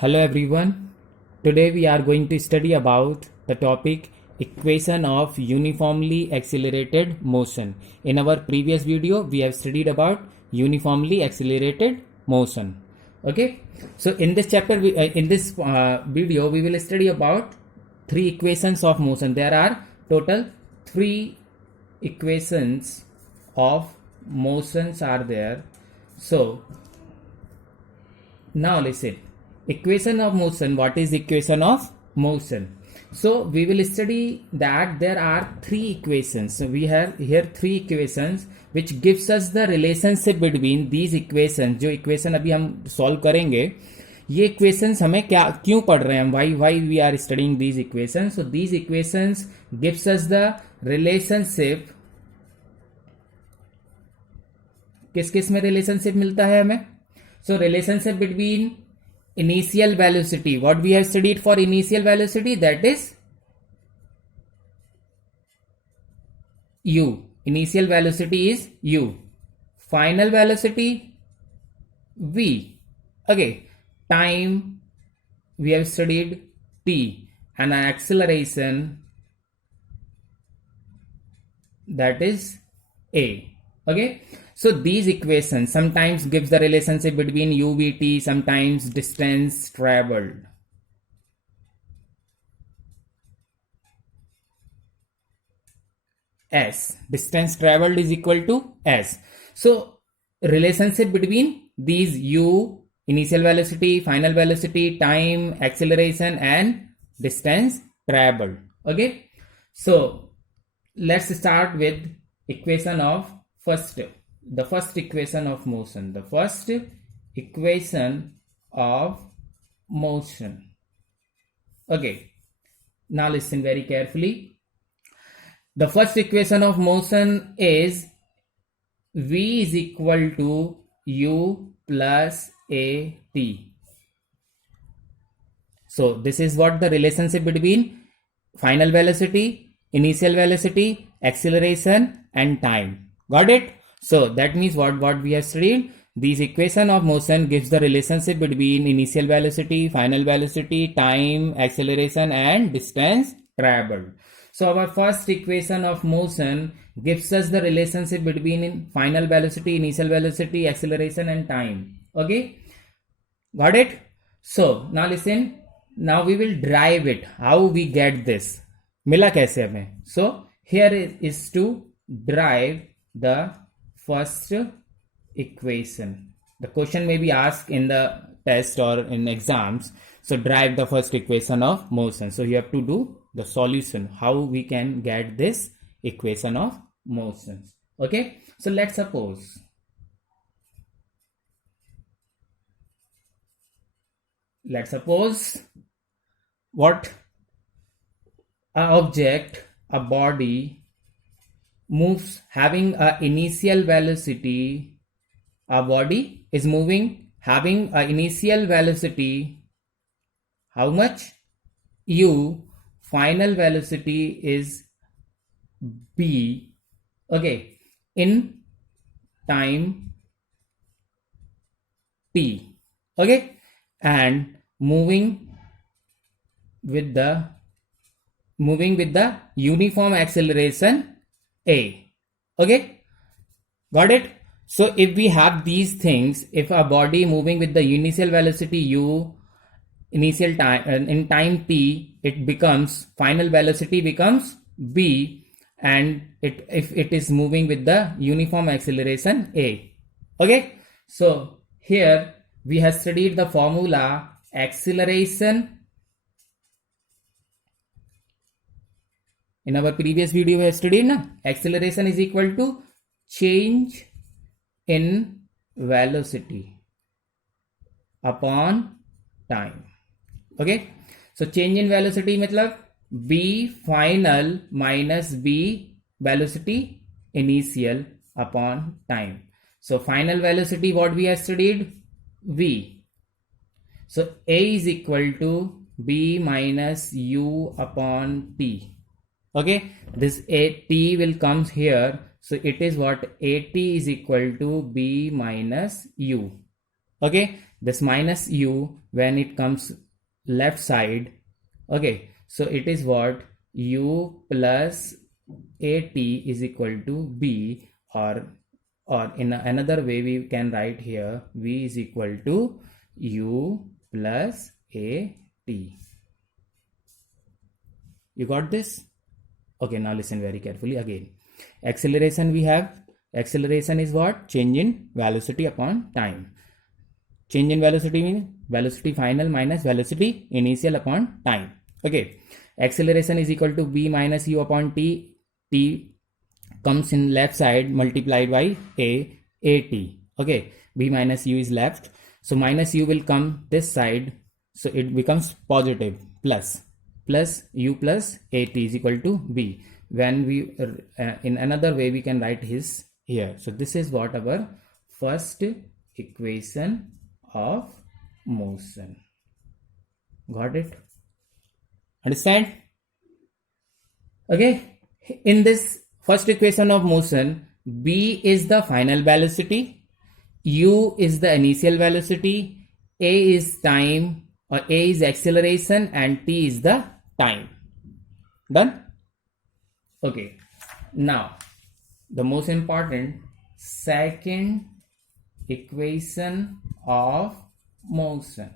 Hello everyone. Today we are going to study about the topic equation of uniformly accelerated motion. In our previous video we have studied about uniformly accelerated motion. Okay. So in this chapter in this video we will study about three equations of motion. There are total three equations of motions are there. So now listen. Equation of motion. What is equation of motion? So we will study that there are three equations. So we have here three equations which gives us the relationship between these equations. जो equation अभी हम solve करेंगे, ये equations हमें क्या क्यों पढ़ रहे हैं हम? Why we are studying these equations? So these equations gives us the relationship. किस किस में relationship मिलता है हमें? So relationship between initial velocity, what we have studied for initial velocity, that is u. Initial velocity is u, final velocity v. Okay, time we have studied t, and acceleration that is a. Okay, so these equations sometimes gives the relationship between u v t, sometimes distance traveled. S, distance traveled is equal to s. So relationship between these u, initial velocity, final velocity, time, acceleration, and distance traveled. Okay, so let's start with equation of the first equation of motion. The first equation of motion. Okay, now listen very carefully. The first equation of motion is v is equal to u plus at. So this is what the relationship between final velocity, initial velocity, acceleration, and time. Got it? So that means what we have studied, this equation of motion gives the relationship between initial velocity, final velocity, time, acceleration, and distance traveled. So our first equation of motion gives us the relationship between final velocity, initial velocity, acceleration, and time. Okay, got it? So now listen, now we will derive it. How we get this? मिला कैसे हमें? So here is to derive the first equation. The question may be asked in the test or in exams. So derive the first equation of motion. So you have to do the solution, how we can get this equation of motion. Okay, so let's suppose what a object, a body moves having a initial velocity. A body is moving having a initial velocity, how much? U. Final velocity is b. Okay, in time t. Okay, and moving with the uniform acceleration a. Okay, got it? So if we have these things, if a body moving with the initial velocity u, initial time in time t, it becomes final velocity becomes b, and if it is moving with the uniform acceleration a. Okay, so here we have studied the formula acceleration. In our previous video we have studied acceleration is equal to change in velocity upon time. Okay, so change in velocity matlab b final minus b velocity initial upon time. So final velocity what we have studied, v. So a is equal to b minus u upon t. Okay, this a t will comes here. So it is what at is equal to b minus u. Okay, this minus u when it comes left side. Okay, so it is what? U plus at is equal to b, or in another way we can write here v is equal to u plus at. You got this? Okay, now listen very carefully again. Acceleration we have. Acceleration is what? Change in velocity upon time. Change in velocity means velocity final minus velocity initial upon time. Okay. Acceleration is equal to b minus u upon t. T comes in left side multiplied by at. Okay. B minus u is left. So minus u will come this side. So it becomes positive plus u plus at is equal to b. When we in another way we can write his here. So this is what our first equation of motion. Got it? Understand? Okay. In this first equation of motion, b is the final velocity, u is the initial velocity, a is time, or a is acceleration, and t is the time. Done? Okay. Now, the most important second equation of motion.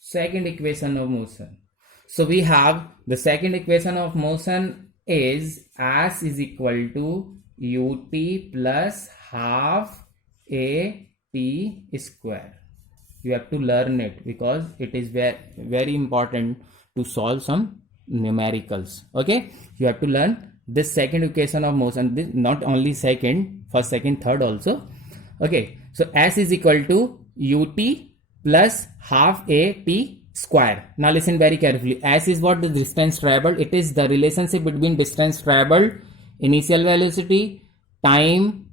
Second equation of motion. So we have the second equation of motion is s is equal to ut plus half a t square. You have to learn it because it is very, very important to solve some numericals. Okay, you have to learn this second equation of motion. This not only second, first, second, third also. Okay, so s is equal to ut plus half a t square. Now listen very carefully. S is what? The distance traveled. It is the relationship between distance traveled, initial velocity, time,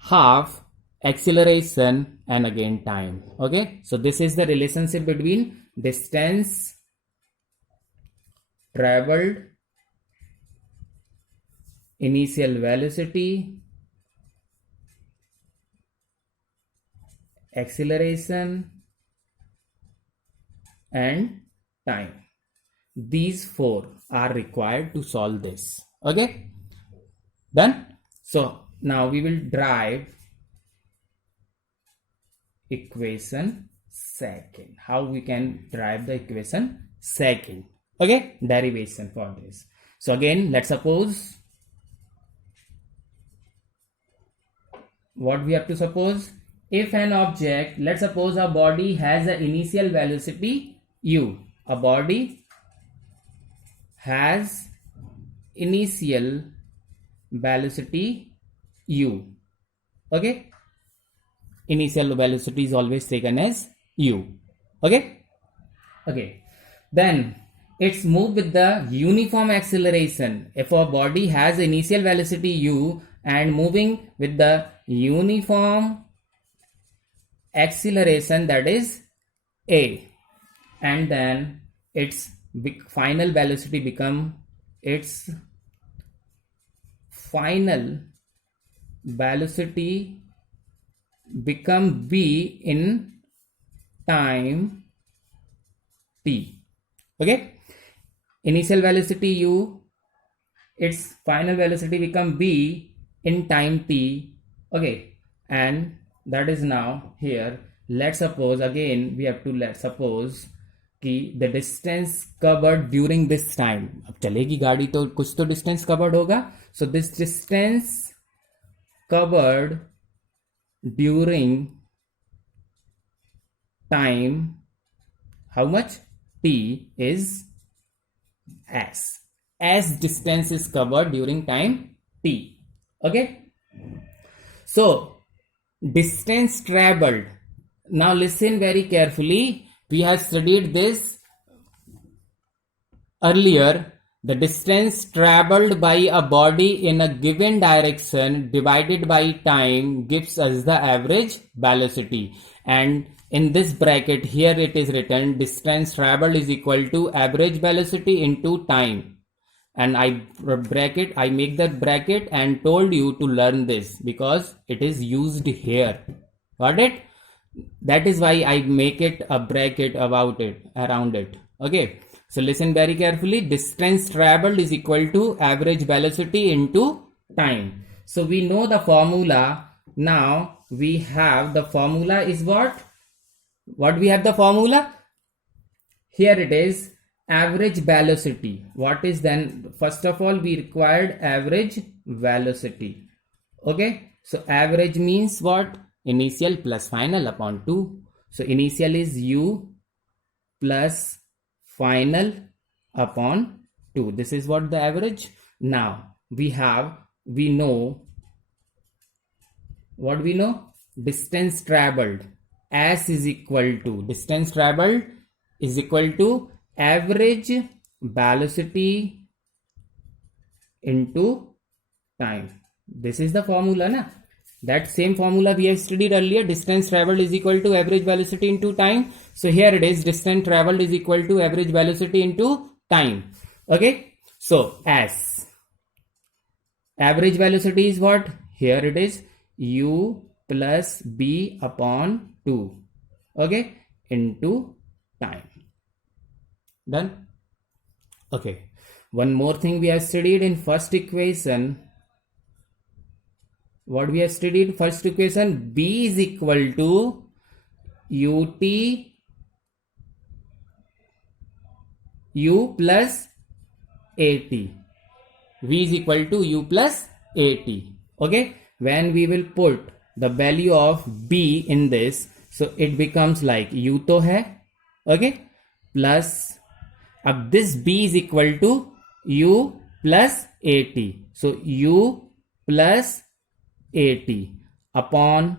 half, acceleration, and again time. Okay, so this is the relationship between distance traveled, initial velocity, acceleration, and time. These four are required to solve this. Okay, done? So now we will derive equation second. How we can derive the equation second? Okay, derivation for this. So again, let's suppose what we have to suppose. If an object, let's suppose a body has an initial velocity u. A body has initial velocity u. Okay, initial velocity is always taken as u. Okay, then it's move with the uniform acceleration. If a body has initial velocity u and moving with the uniform acceleration, that is a, and then its final velocity become b in time t. Okay, initial velocity u, its final velocity become b in time t. Okay, and that is now here. Let's suppose again we have to let's suppose कि the distance covered during this time. अब चलेगी गाड़ी तो कुछ तो distance covered होगा. So this distance covered during time, how much? T is s. S distance is covered during time t. Okay. So distance traveled. Now listen very carefully. We have studied this earlier. The distance traveled by a body in a given direction divided by time gives us the average velocity. And in this bracket here it is written distance traveled is equal to average velocity into time. And I make that bracket and told you to learn this because it is used here. Got it? That is why I make it a bracket about it, around it. Okay. So listen very carefully. Distance traveled is equal to average velocity into time. So we know the formula. Now we have the formula is what? What we have the formula? Here it is, average velocity. What is then? First of all, we required average velocity. Okay. So average means what? Initial plus final upon 2. So initial is u plus final upon 2. This is what the average. Now we know what we know, distance traveled as is equal to, distance traveled is equal to average velocity into time. This is the formula, na? That same formula we have studied earlier. Distance traveled is equal to average velocity into time. So here it is, distance traveled is equal to average velocity into time. Okay. So as average velocity is what? Here it is, u plus b upon 2. Okay. Into time. Done. Okay. One more thing we have studied in first equation. What we have studied? First equation, b is equal to ut u plus at. V is equal to u plus at. Okay. When we will put the value of b in this, so it becomes like u to hai. Okay. Plus, अब this b is equal to u plus at. So u plus 80 upon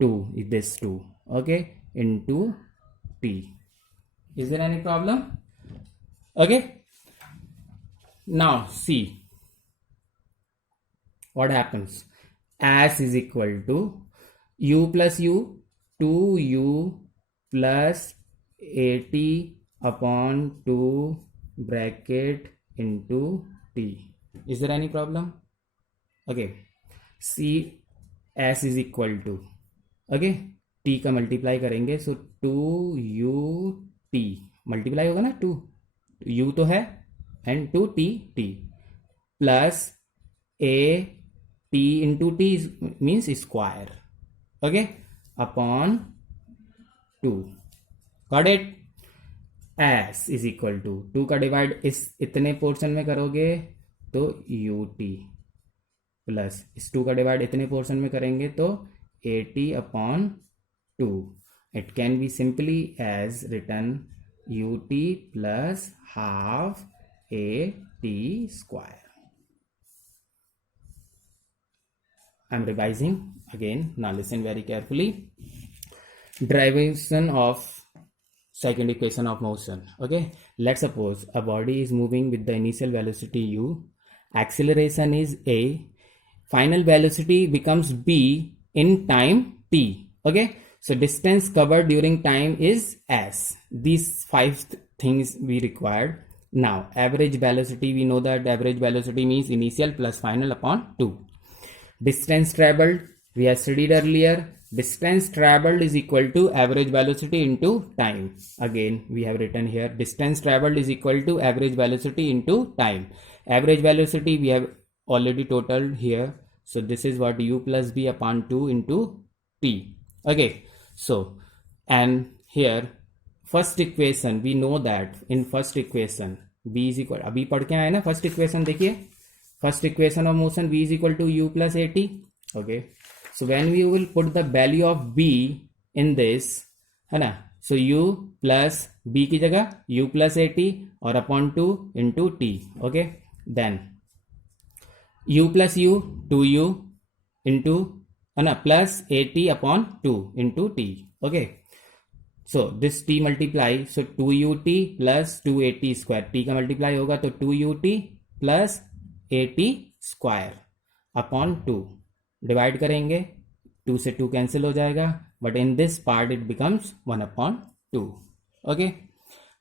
2, this 2, okay, into t. Is there any problem? Okay. Now see what happens. As is equal to u plus u, 2u plus 80 upon 2 bracket into t. Is there any problem? Okay. C s is equal to, okay, t का multiply करेंगे, सो 2ut multiply होगा ना, 2 u तो है and 2t t plus a t into t means square, okay, upon 2. Got it? s is equal to 2 का divide इस इतने portion में करोगे तो ut प्लस इस 2 का डिवाइड इतने पोर्शन में करेंगे तो 80 upon 2. It can be simply as written ut plus half at square. I am revising again. Now listen very carefully. Derivation of second equation of motion. Okay, let's suppose a body is moving with the initial velocity u, acceleration is a, final velocity becomes b in time t. Okay, so distance covered during time is s. These 5 things we required. Now average velocity, we know that average velocity means initial plus final upon 2. Distance traveled, we have studied earlier. Distance traveled is equal to average velocity into time. Again we have written here, distance traveled is equal to average velocity into time. Average velocity we have already totaled here, so this is what u plus b upon 2 into t. Okay, so and here first equation, we know that in first equation b is equal, अभी पढ़ के आए ना first equation. देखिए first equation of motion, b is equal to u plus at. Okay, so when we will put the value of b in this, है ना, so u plus b की जगह u plus at और upon 2 into t. Okay, then u plus u, 2u into plus 80 upon 2 into t. Okay, so this t multiply, so 2ut plus 2at square, t का multiply होगा तो 2ut plus 80 square upon 2. Divide करेंगे, 2 से 2 cancel हो जाएगा, but in this part it becomes 1 upon 2. Okay,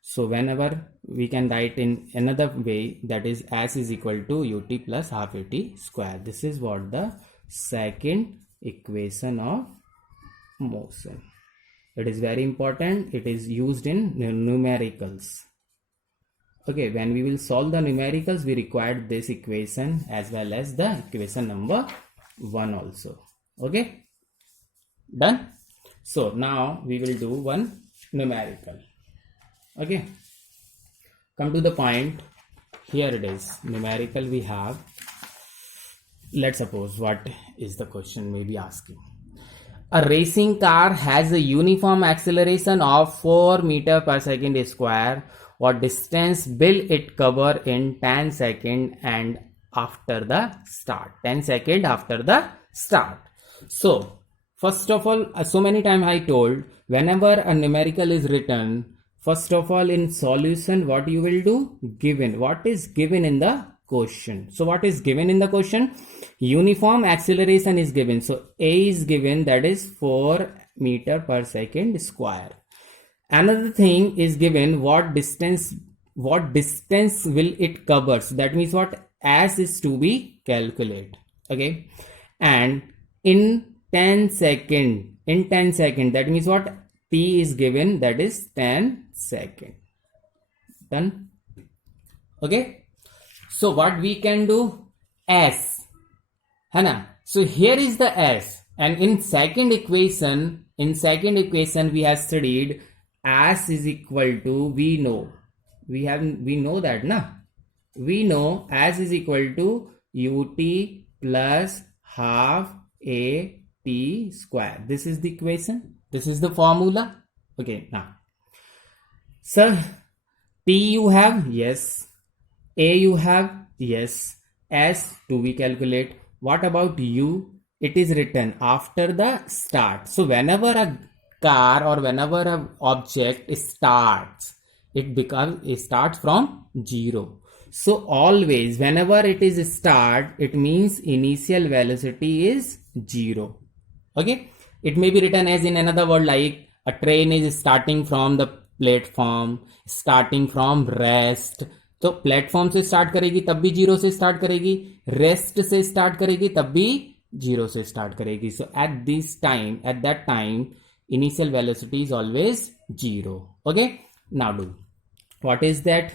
so whenever we can write in another way, that is s is equal to ut plus half at square. This is what the second equation of motion. It is very important. It is used in numericals. Okay, when we will solve the numericals, we require this equation as well as the equation number 1 also. Okay, done. So now we will do one numerical. Okay, come to the point. Here it is, numerical we have. Let's suppose, what is the question may be asking. A racing car has a uniform acceleration of 4 meter per second square. What distance will it cover in 10 seconds and after the start? 10 seconds after the start. So first of all, so many times I told, whenever a numerical is written, first of all in solution, what you will do? Given. What is given in the question? So what is given in the question? Uniform acceleration is given. So A is given, that is 4 meter per second square. Another thing is given, what distance will it cover? So that means what? S is to be calculated. Okay. And in 10 second, that means what? T is given, that is 10 second. Done. Okay. So what we can do? S. Hana. So here is the S. And in second equation we have studied S is equal to, we know that, na? We know S is equal to UT plus half AT square. This is the equation. This is the formula. Okay, now. Sir, T you have? Yes. A you have? Yes. S to we calculate. What about U? It is written after the start. So whenever a car or whenever an object starts, it starts from 0. So always whenever it is start, it means initial velocity is 0. Okay, it may be written as in another word, like a train is starting from the platform, starting from rest. तो platform से start करेगी तब भी 0 से start करेगी, rest से start करेगी तब भी 0 से स्टार्ट करेगी. So at that time initial velocity is always 0. Okay, now do what is that?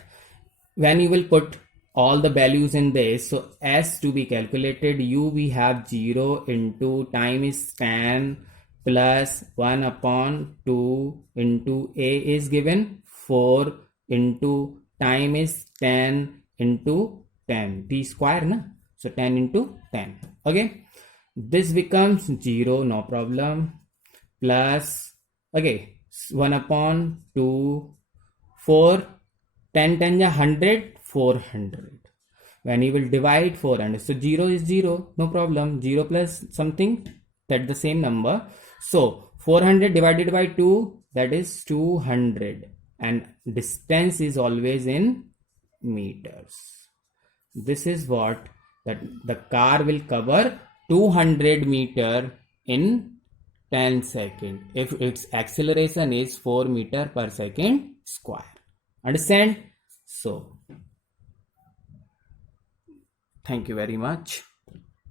When you will put all the values in this, so S to be calculated, U we have 0 into time is 10 plus 1 upon 2 into A is given 4 into time is 10 into 10, T square, na? So 10 into 10. Okay, this becomes 0, no problem, plus, okay, 1 upon 2, 4, 10 10 ja 100, 400. When you will divide 400, so 0 is 0, no problem, 0 plus something, that the same number. So 400 divided by 2, that is 200, and distance is always in meters. This is what that the car will cover 200 meter in 10 seconds if its acceleration is 4 meter per second square. Understand? So thank you very much.